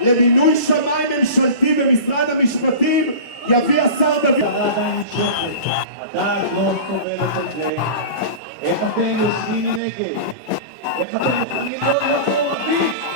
למינוי שמאי ממשלתי במשרד המשפטים יביא השר דוד. המשטרה עדיין נמשכת, הדעת לא סובלת את זה. איך אתם יושבים מנגד? איך אתם יכולים לא להיות מעורבים?